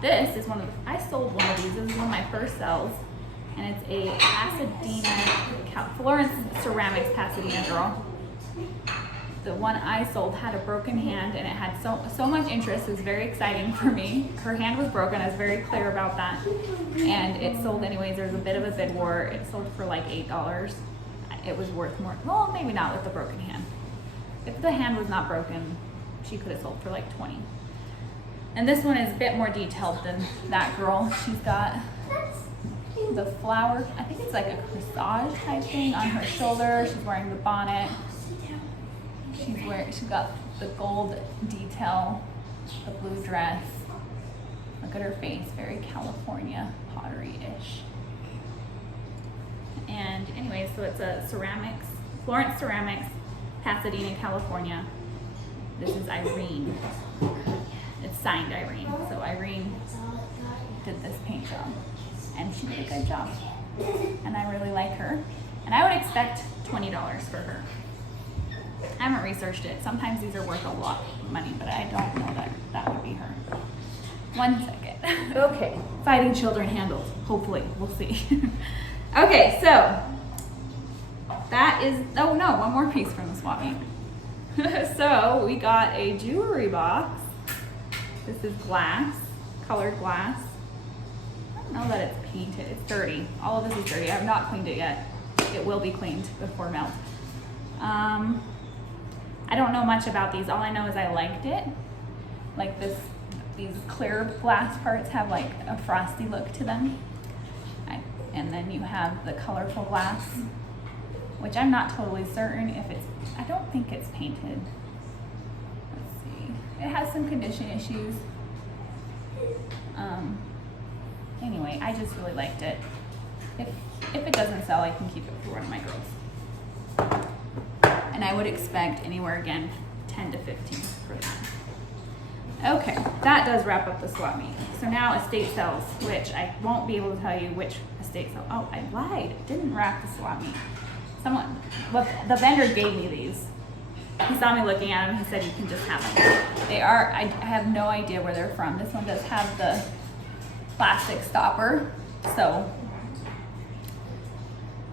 This is I sold one of these. This is one of my first sells. And it's a Pasadena, Florence Ceramics Pasadena girl. The one I sold had a broken hand and it had so much interest. It was very exciting for me. Her hand was broken. I was very clear about that. And it sold anyways. There was a bit of a bid war. It sold for like $8. It was worth more. Well, maybe not with the broken hand. If the hand was not broken, she could have sold for like 20. And this one is a bit more detailed than that girl. She's got the flower, I think it's like a corsage type thing on her shoulder. She's wearing the bonnet. She's got the gold detail, the blue dress. Look at her face, very California pottery-ish. And anyway, so it's a ceramics, Florence Ceramics, Pasadena, California. This is Irene. It's signed Irene. So Irene did this paint job. And she did a good job. And I really like her. And I would expect $20 for her. I haven't researched it. Sometimes these are worth a lot of money, but I don't know that that would be her. 1 second. Okay, fighting children handled. Hopefully, we'll see. Okay, so that is, oh no, one more piece from the swap meet. So we got a jewelry box. This is glass, colored glass. I don't know that it's painted, it's dirty. All of this is dirty. I have not cleaned it yet. It will be cleaned before melt. I don't know much about these. All I know is I liked it. Like these clear glass parts have like a frosty look to them. And then you have the colorful glass, which I'm not totally certain if it's, I don't think it's painted. Let's see. It has some condition issues. Anyway, I just really liked it. If it doesn't sell, I can keep it for one of my girls. And I would expect anywhere again 10 to 15 for that. Okay, that does wrap up the swap meet. So now estate sales, which I won't be able to tell you which estate sale. Oh, I lied. Didn't wrap the swap meet. The vendor gave me these. He saw me looking at them. He said you can just have them. They are, I have no idea where they're from. This one does have the plastic stopper. So,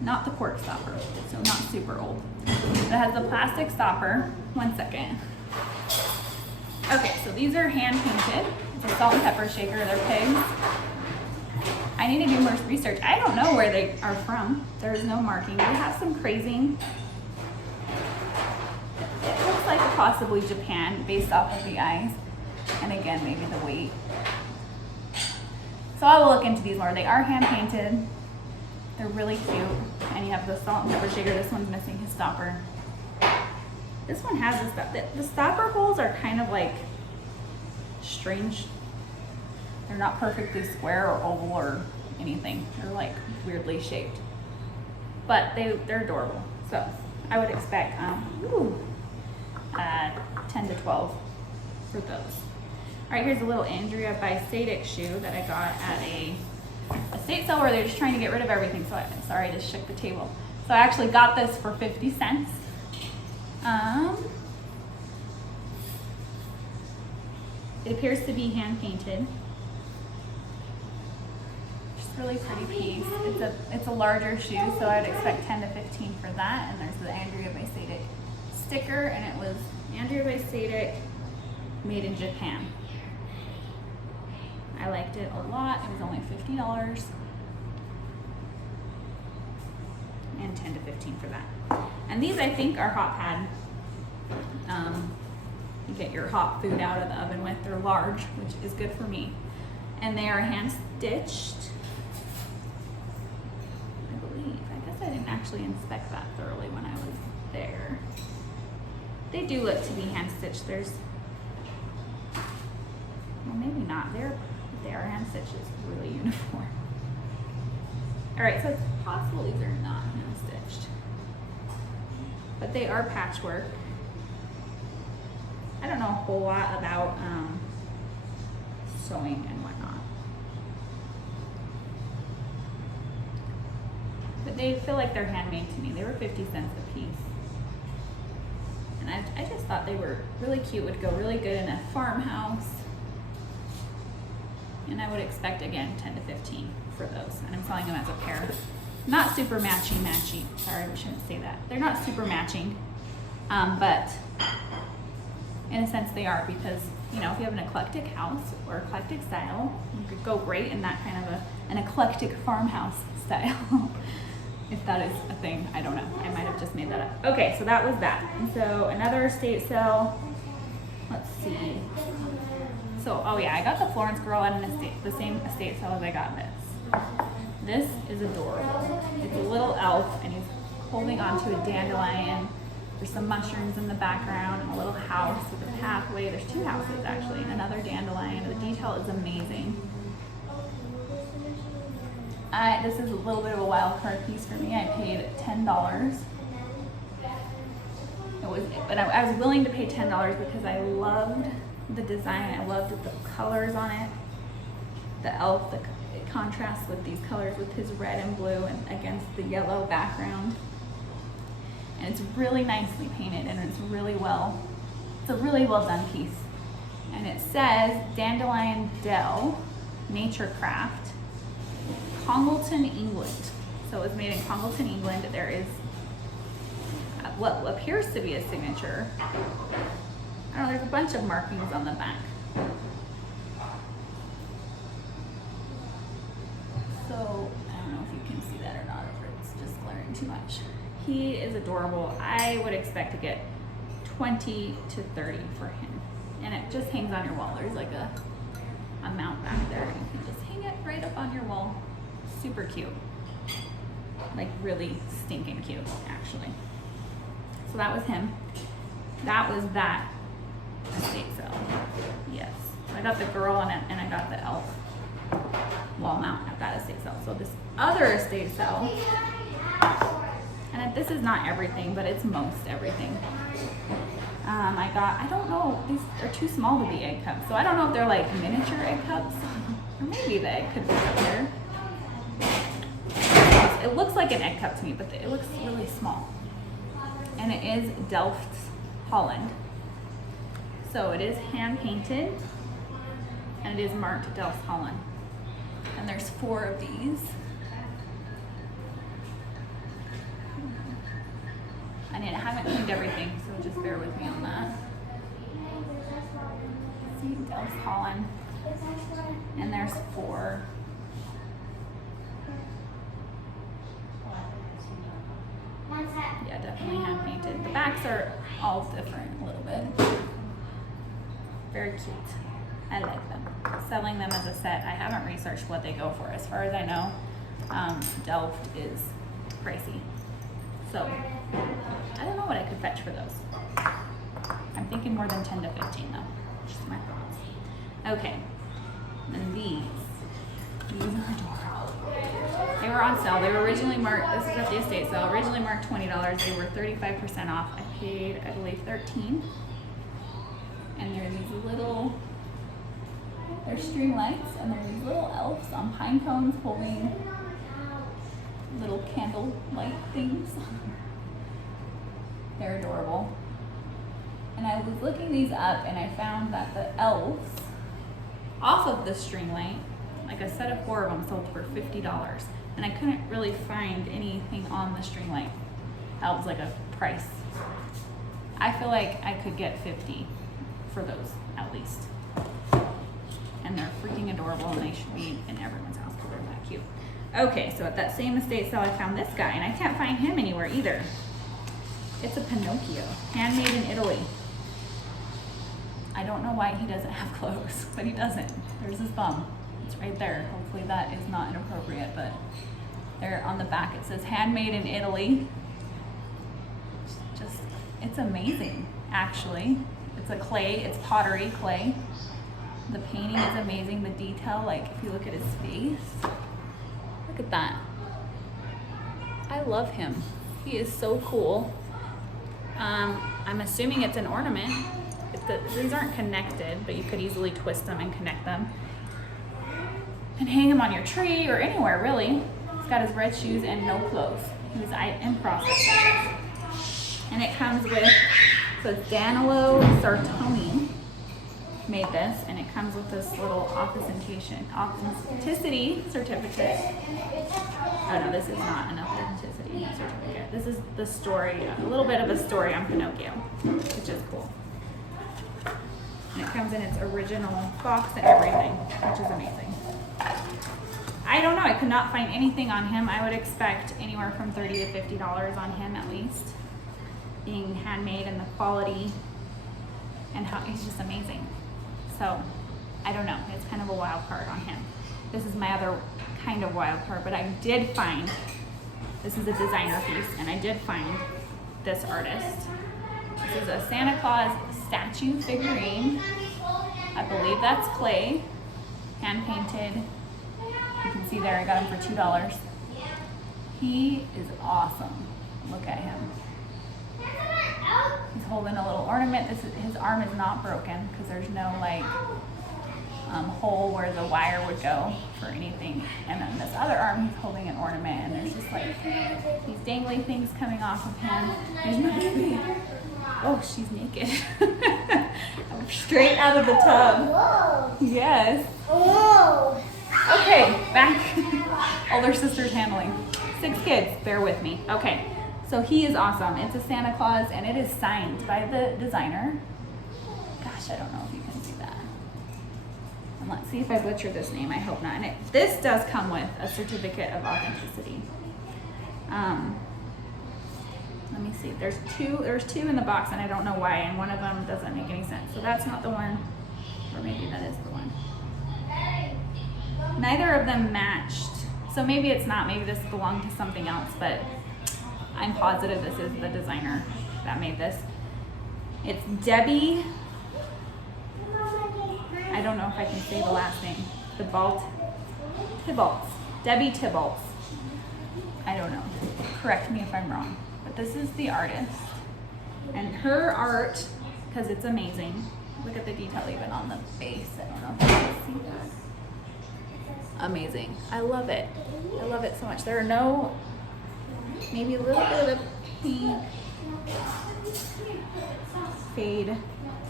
not the cork stopper. So not super old. It has the plastic stopper. 1 second. Okay, so these are hand painted. It's a salt and pepper shaker. They're pigs. I need to do more research. I don't know where they are from. There's no marking. They have some crazing. It looks like possibly Japan based off of the eyes. And again, maybe the weight. So I will look into these more. They are hand painted. They're really cute. And you have the salt and pepper shaker. This one's missing his stopper. This one has the stopper holes are kind of like strange. They're not perfectly square or oval or anything. They're like weirdly shaped. But they're adorable. So I would expect 10 to 12 for those. All right, here's a little Andrea by Sadek shoe that I got at a estate sale where they're just trying to get rid of everything. So sorry, I just shook the table. So I actually got this for 50 cents. It appears to be hand painted. Just really pretty piece. It's a larger shoe, so I'd expect 10 to 15 for that. And there's the Andrea by Sadek sticker, and it was Andrea by Sadek, made in Japan. I liked it a lot. It was only $50. And 10 to 15 for that. And these I think are hot pad. You get your hot food out of the oven with. They're large, which is good for me. And they are hand stitched. I believe. I guess I didn't actually inspect that thoroughly when I was there. They do look to be hand stitched. There's, well, maybe not. They are hand stitched. It's really uniform. All right, so it's possible these are not hand stitched, but they are patchwork. I don't know a whole lot about sewing and whatnot, but they feel like they're handmade to me. They were 50 cents a piece, and I just thought they were really cute. Would go really good in a farmhouse. And I would expect, again, 10 to 15 for those. And I'm selling them as a pair. Not super matchy. Sorry, I shouldn't say that. They're not super matching, but in a sense they are, because, you know, if you have an eclectic house or eclectic style, you could go great in that kind of an eclectic farmhouse style. If that is a thing, I don't know. I might have just made that up. Okay, so that was that. And so another estate sale. Let's see. So, oh yeah, I got the Florence girl at the same estate sale as I got this. This is adorable. It's a little elf, and he's holding onto a dandelion. There's some mushrooms in the background, and a little house with a pathway. There's two houses actually, and another dandelion. The detail is amazing. This is a little bit of a wild card piece for me. I paid $10. But I was willing to pay $10 because I loved the design. I loved the colors on it. The elf, it contrasts with these colors with his red and blue and against the yellow background. And it's really nicely painted, and it's a really well done piece. And it says Dandelion Dell Nature Craft, Congleton, England. So it was made in Congleton, England. There is what appears to be a signature. I don't know, there's a bunch of markings on the back. So I don't know if you can see that or not, or it's just glaring too much. He is adorable. I would expect to get 20 to 30 for him. And it just hangs on your wall. There's like a mount back there. You can just hang it right up on your wall. Super cute. Like really stinking cute, actually. So that was him. That was that estate sale. Yes. So I got the girl and I got the elf wall mount at that estate sale. So this other estate sale, and this is not everything, but it's most everything. I don't know, these are too small to be egg cups. So I don't know if they're like miniature egg cups, or maybe the egg could be up there. It looks like an egg cup to me, but it looks really small. And it is Delft, Holland. So it is hand painted, and it is marked Delft, Holland. And there's 4 of these. I haven't cleaned everything, so just bear with me on that. See, Delft, Holland. And there's 4. Yeah, definitely hand painted. The backs are all different a little bit. Very cute. I like them. Selling them as a set. I haven't researched what they go for. As far as I know, Delft is pricey. So, I don't know what I could fetch for those. I'm thinking more than 10 to 15 though. Just my thoughts. Okay. And these are adorable. They were on sale. They were originally marked, this is at the estate sale, originally marked $20. They were 35% off. I paid, I believe, $13. And there are these little, they're string lights, and there are these little elves on pine cones holding little candle light things. They're adorable. And I was looking these up, and I found that the elves off of the string light, like a set of 4 of them, sold for $50. And I couldn't really find anything on the string light elves, like a price. I feel like I could get 50 for those at least. And they're freaking adorable, and they should be in everyone's house because they're that cute. Okay, so at that same estate sale, I found this guy, and I can't find him anywhere either. It's a Pinocchio, handmade in Italy. I don't know why he doesn't have clothes, but he doesn't. There's his bum. It's right there. Hopefully that is not inappropriate, but there on the back it says handmade in Italy. It's amazing, actually. It's a clay, it's pottery clay. The painting is amazing, the detail, like if you look at his face, look at that. I love him. He is so cool. I'm assuming it's an ornament. These aren't connected, but you could easily twist them and connect them. And hang him on your tree or anywhere, really. He's got his red shoes and no clothes. He's in process. And it comes with, so it's Danilo Sartoni made this, and it comes with this little authenticity certificate. Oh no, this is not an authenticity certificate. This is the story, a little bit of a story on Pinocchio, which is cool. And it comes in its original box and everything, which is amazing. I don't know, I could not find anything on him. I would expect anywhere from $30 to $50 on him at least. Being handmade and the quality and how he's just amazing. So I don't know, it's kind of a wild card on him. This is my other kind of wild card, but I did find, this is a designer piece, and I did find this artist. This is a Santa Claus statue figurine. I believe that's clay, hand painted. You can see there, I got him for $2. He is awesome. Look at him. He's holding a little ornament. His arm is not broken because there's no like hole where the wire would go for anything. And then this other arm, he's holding an ornament, and there's just like these dangly things coming off of him. There's my baby. Oh, she's naked. Straight out of the tub. Yes. Okay, back. Older sister's handling. 6 kids, bear with me. Okay, so he is awesome. It's a Santa Claus, and it is signed by the designer. Gosh, I don't know if you can see that. And let's see if I butchered this name. I hope not. And this does come with a certificate of authenticity. Let me see. There's two in the box, and I don't know why, and one of them doesn't make any sense. So that's not the one, or maybe that is the one. Neither of them matched. So maybe it's not, maybe this belonged to something else, but I'm positive this is the designer that made this. It's Debbie, I don't know if I can say the last name, Tibaltz. Debbie Tibaltz. I don't know, correct me if I'm wrong. But this is the artist. And her art, because it's amazing. Look at the detail even on the base. I don't know if you can see that. Amazing. I love it. I love it so much. There are no, maybe a little bit of the paint fade.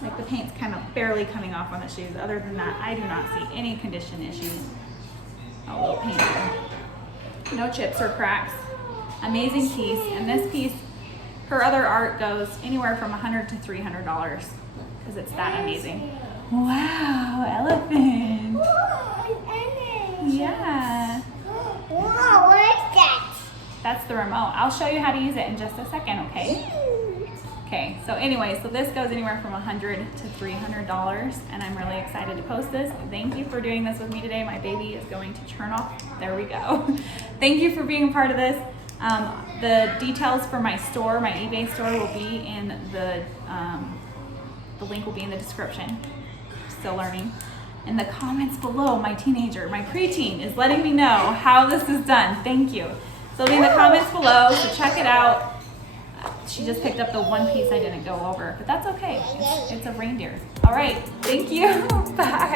Like the paint's kind of barely coming off on the shoes. Other than that, I do not see any condition issues. A little paint. No chips or cracks. Amazing piece. And this piece, her other art goes anywhere from $100 to $300 because it's that amazing. Wow, elephant. Yeah. Wow, what is that? That's the remote. I'll show you how to use it in just a second, okay? Okay, so anyway, so this goes anywhere from $100 to $300, and I'm really excited to post this. Thank you for doing this with me today. My baby is going to turn off. There we go. Thank you for being a part of this. The details for my store, my eBay store, will be in the link will be in the description. Still learning. In the comments below, my teenager, my preteen, is letting me know how this is done. Thank you. So it'll be in the comments below, so check it out. She just picked up the one piece I didn't go over, but that's okay. It's a reindeer. All right, thank you. Bye.